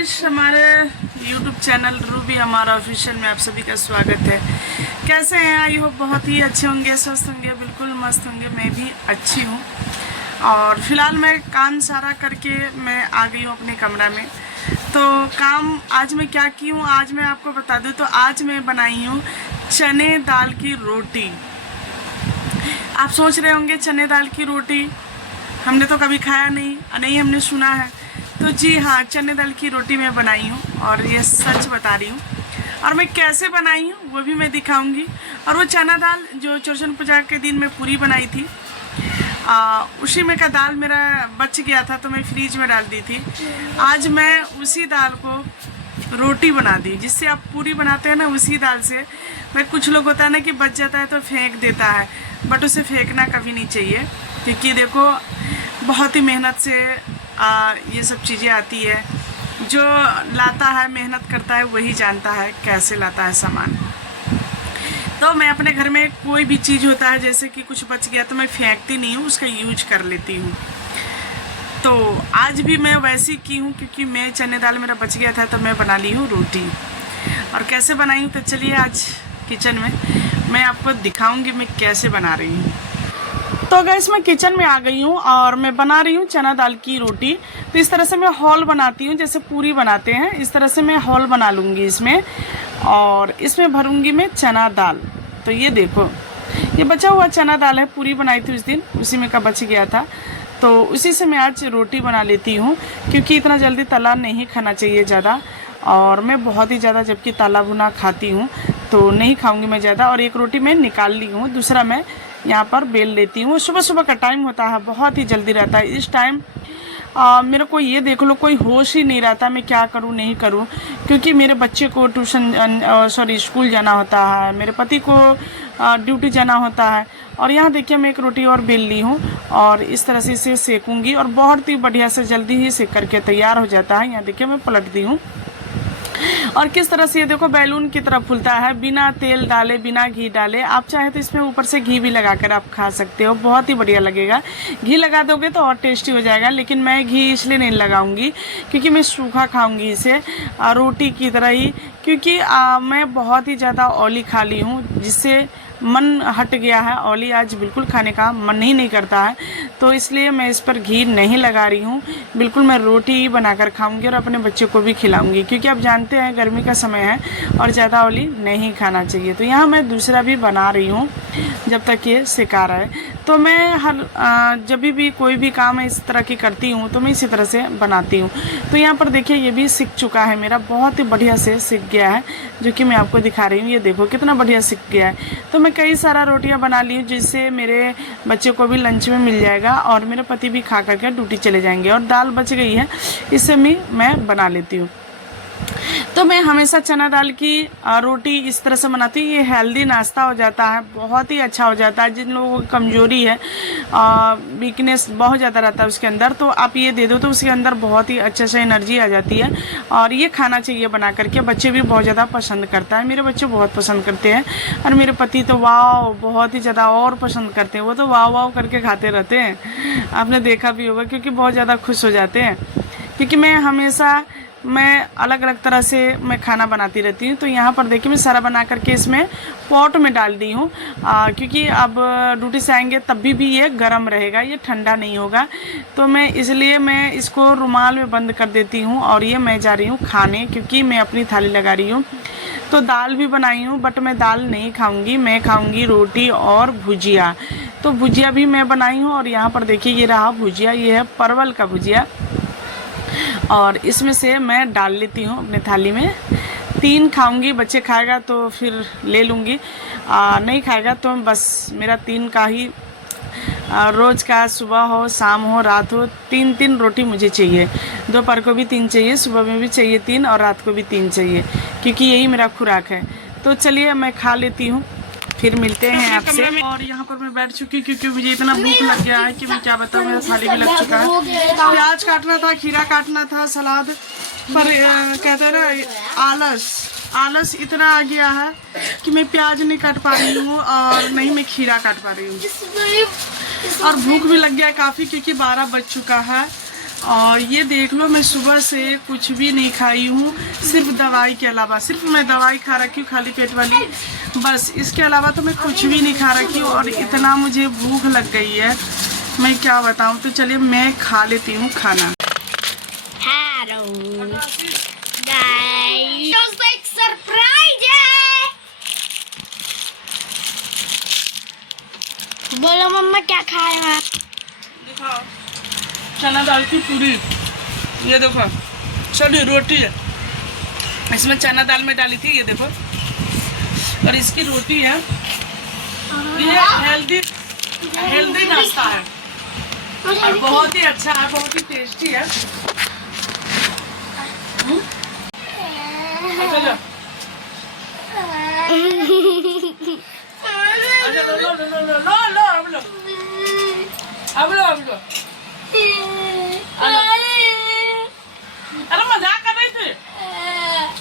Guys, हमारे YouTube channel Ruby हमारा official में आप सभी का स्वागत है। कैसे हैं? आई होप बहुत ही अच्छे होंगे, स्वस्थ होंगे, बिल्कुल मस्त होंगे। मैं भी अच्छी हूँ और फिलहाल मैं काम सारा करके मैं आ गई हूँ अपने कमरा में। तो काम आज मैं क्या की हूँ आज मैं आपको बता दूँ। तो आज मैं बनाई हूँ चने दाल की रोटी। आप सोच रहे होंगे चने दाल की रोटी हमने तो कभी खाया नहीं हमने सुना है। तो जी हाँ, चने दाल की रोटी मैं बनाई हूँ और ये सच बता रही हूँ। और मैं कैसे बनाई हूँ वो भी मैं दिखाऊंगी। और वो चना दाल जो चौरचन पूजा के दिन मैं पूरी बनाई थी, उसी में का दाल मेरा बच गया था तो मैं फ्रीज में डाल दी थी। आज मैं उसी दाल को रोटी बना दी, जिससे आप पूरी बनाते हैं ना, उसी दाल से। मैं कुछ लोग होता है ना कि बच जाता है तो फेंक देता है, बट उसे फेंकना कभी नहीं चाहिए, क्योंकि देखो बहुत ही मेहनत से ये सब चीज़ें आती है। जो लाता है, मेहनत करता है, वही जानता है कैसे लाता है सामान। तो मैं अपने घर में कोई भी चीज़ होता है, जैसे कि कुछ बच गया तो मैं फेंकती नहीं हूँ, उसका यूज कर लेती हूँ। तो आज भी मैं वैसी की हूँ, क्योंकि मैं चने दाल मेरा बच गया था तो मैं बना ली हूँ रोटी। और कैसे बनाई हूँ तो चलिए आज किचन में मैं आपको दिखाऊंगी मैं कैसे बना रही हूँ। तो गैस मैं किचन में आ गई हूँ और मैं बना रही हूँ चना दाल की रोटी। तो इस तरह से मैं हॉल बनाती हूँ, जैसे पूरी बनाते हैं, इस तरह से मैं हॉल बना लूँगी इसमें। और इसमें भरूँगी मैं चना दाल। तो ये देखो, ये बचा हुआ चना दाल है, पूरी बनाई थी उस दिन, उसी में का बच गया था। तो उसी से मैं आज रोटी बना लेती हूँ, क्योंकि इतना जल्दी तला नहीं खाना चाहिए ज़्यादा। और मैं बहुत ही ज़्यादा जबकि तला भुना खाती हूँ तो नहीं खाऊंगी मैं ज़्यादा। और एक रोटी मैं निकाल ली हूँ, दूसरा मैं यहाँ पर बेल लेती हूँ। सुबह सुबह का टाइम होता है, बहुत ही जल्दी रहता है इस टाइम। मेरे को ये देख लो, कोई होश ही नहीं रहता मैं क्या करूँ नहीं करूँ, क्योंकि मेरे बच्चे को स्कूल जाना होता है, मेरे पति को ड्यूटी जाना होता है। और यहाँ देखिए मैं एक रोटी और बेल ली हूँ और इस तरह से इसे सेकूँगी और बहुत ही बढ़िया से जल्दी ही सेक करके तैयार हो जाता है। यहाँ देखिए मैं पलट दी हूँ और किस तरह से ये देखो बैलून की तरह फूलता है, बिना तेल डाले, बिना घी डाले। आप चाहे तो इसमें ऊपर से घी भी लगाकर आप खा सकते हो, बहुत ही बढ़िया लगेगा। घी लगा दोगे तो और टेस्टी हो जाएगा, लेकिन मैं घी इसलिए नहीं लगाऊंगी क्योंकि मैं सूखा खाऊंगी इसे रोटी की तरह ही, क्योंकि मैं बहुत ही ज़्यादा ऑयली खा ली हूँ, जिससे मन हट गया है। ऑयली आज बिल्कुल खाने का मन ही नहीं करता है, तो इसलिए मैं इस पर घी नहीं लगा रही हूँ। बिल्कुल मैं रोटी ही बनाकर खाऊंगी और अपने बच्चे को भी खिलाऊंगी, क्योंकि आप जानते हैं गर्मी का समय है और ज़्यादा ऑयली नहीं खाना चाहिए। तो यहाँ मैं दूसरा भी बना रही हूँ जब तक ये सिका रहा है। तो मैं जब भी कोई भी काम है इस तरह की करती हूँ तो मैं इसी तरह से बनाती हूँ। तो यहाँ पर देखिए ये भी सिक चुका है मेरा, बहुत ही बढ़िया से सिक गया है, जो कि मैं आपको दिखा रही हूँ। ये देखो कितना बढ़िया सिक गया है। तो मैं कई सारा रोटियाँ बना ली हूँ, जिससे मेरे बच्चे को भी लंच में मिल जाएगा और मेरे पति भी खा करके ड्यूटी चले जाएंगे। और दाल बच गई है, इससे मैं बना लेती हूँ। तो मैं हमेशा चना दाल की रोटी इस तरह से बनाती हूँ। ये हेल्दी नाश्ता हो जाता है, बहुत ही अच्छा हो जाता है। जिन लोगों को कमजोरी है, वीकनेस बहुत ज़्यादा रहता है उसके अंदर, तो आप ये दे दो तो उसके अंदर बहुत ही अच्छे से एनर्जी आ जाती है। और ये खाना चाहिए बना करके, बच्चे भी बहुत ज़्यादा पसंद करता है, मेरे बच्चे बहुत पसंद करते हैं। और मेरे पति तो वाव बहुत ही ज़्यादा और पसंद करते हैं, वो तो वाव वाव करके खाते रहते हैं। आपने देखा भी होगा, क्योंकि बहुत ज़्यादा खुश हो जाते हैं, क्योंकि मैं अलग अलग तरह से मैं खाना बनाती रहती हूँ। तो यहाँ पर देखिए मैं सारा बना करके इसमें पॉट में डाल दी हूँ, क्योंकि अब ड्यूटी से आएंगे तब भी ये गर्म रहेगा, ये ठंडा नहीं होगा। तो इसलिए मैं इसको रुमाल में बंद कर देती हूँ और ये मैं जा रही हूँ खाने, क्योंकि मैं अपनी थाली लगा रही हूँ। तो दाल भी बनाई हूँ, बट मैं दाल नहीं खाऊँगी, मैं खाऊँगी रोटी और भुजिया। तो भुजिया भी मैं बनाई हूँ और यहाँ पर देखिए ये रहा भुजिया, ये है परवल का भुजिया। और इसमें से मैं डाल लेती हूँ अपने थाली में। 3 खाऊंगी, बच्चे खाएगा तो फिर ले लूँगी, नहीं खाएगा तो बस मेरा 3 का ही रोज़ का, सुबह हो, शाम हो, रात हो, 3 रोटी मुझे चाहिए। दोपहर को भी 3 चाहिए, सुबह में भी चाहिए 3 और रात को भी 3 चाहिए, क्योंकि यही मेरा खुराक है। तो चलिए मैं खा लेती हूँ, फिर मिलते हैं आपसे। और यहाँ पर मैं बैठ चुकी, क्योंकि मुझे इतना भूख लग गया है कि मैं क्या बताऊँ, मेरा थाली भी लग चुका है। प्याज काटना था, खीरा काटना था, सलाद, पर कहते हैं ना आलस इतना आ गया है कि मैं प्याज नहीं काट पा रही हूँ और नहीं मैं खीरा काट पा रही हूँ। और भूख भी लग गया है काफ़ी, क्योंकि 12 बज चुका है। और ये देख लो, मैं सुबह से कुछ भी नहीं खाई हूँ, सिर्फ दवाई के अलावा। सिर्फ मैं दवाई खा रखी हूँ खाली पेट वाली, बस। इसके अलावा तो मैं कुछ भी नहीं खा रखी हूँ। और इतना मुझे भूख लग गई है, मैं क्या बताऊँ। तो चलिए मैं खा लेती हूँ खाना। सरप्राइज है। बोलो मम्मा क्या खाए हैं? दिखाओ, चना दाल की पूरी। ये देखो, सॉरी रोटी है, इसमें चना दाल में डाली थी, ये देखो। और इसकी रोटी है। ये हेल्दी नाश्ता है और बहुत ही अच्छा है, बहुत ही टेस्टी है। चलो अच्छा, लो लो लो लो लो लो लो, अब लो अब लो अब लो। अरे मजाक कर रही थी,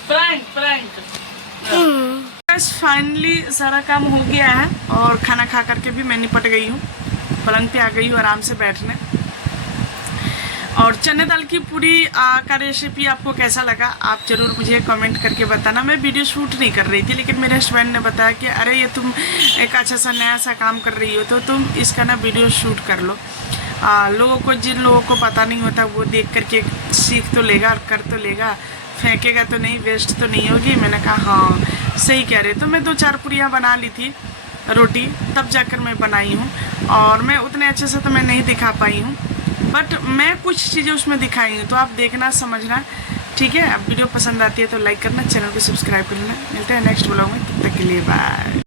प्रैंक। बस फाइनली सारा काम हो गया है और खाना खा करके भी मैं निपट गई हूँ, पलंग पे आ गई हूँ आराम से बैठने। और चने दाल की पूरी का रेसिपी आपको कैसा लगा आप ज़रूर मुझे कमेंट करके बताना। मैं वीडियो शूट नहीं कर रही थी, लेकिन मेरे हस्बैंड ने बताया कि अरे ये तुम एक अच्छा सा नया सा काम कर रही हो तो तुम इसका ना वीडियो शूट कर लो। लोगों को, जिन लोगों को पता नहीं होता वो देख करके सीख तो लेगा और कर तो लेगा, फेंकेगा तो नहीं, वेस्ट तो नहीं होगी। मैंने कहा हाँ सही कह रहे। तो मैं 2-4 पूरियाँ बना ली थी, रोटी, तब जाकर मैं बनाई हूँ। और मैं उतने अच्छे से तो मैं नहीं दिखा पाई हूँ, बट मैं कुछ चीज़ें उसमें दिखाई हूँ, तो आप देखना समझना, ठीक है। अब वीडियो पसंद आती है तो लाइक करना, चैनल को सब्सक्राइब करना। मिलते हैं नेक्स्ट ब्लॉग में, तब तक के लिए बाय।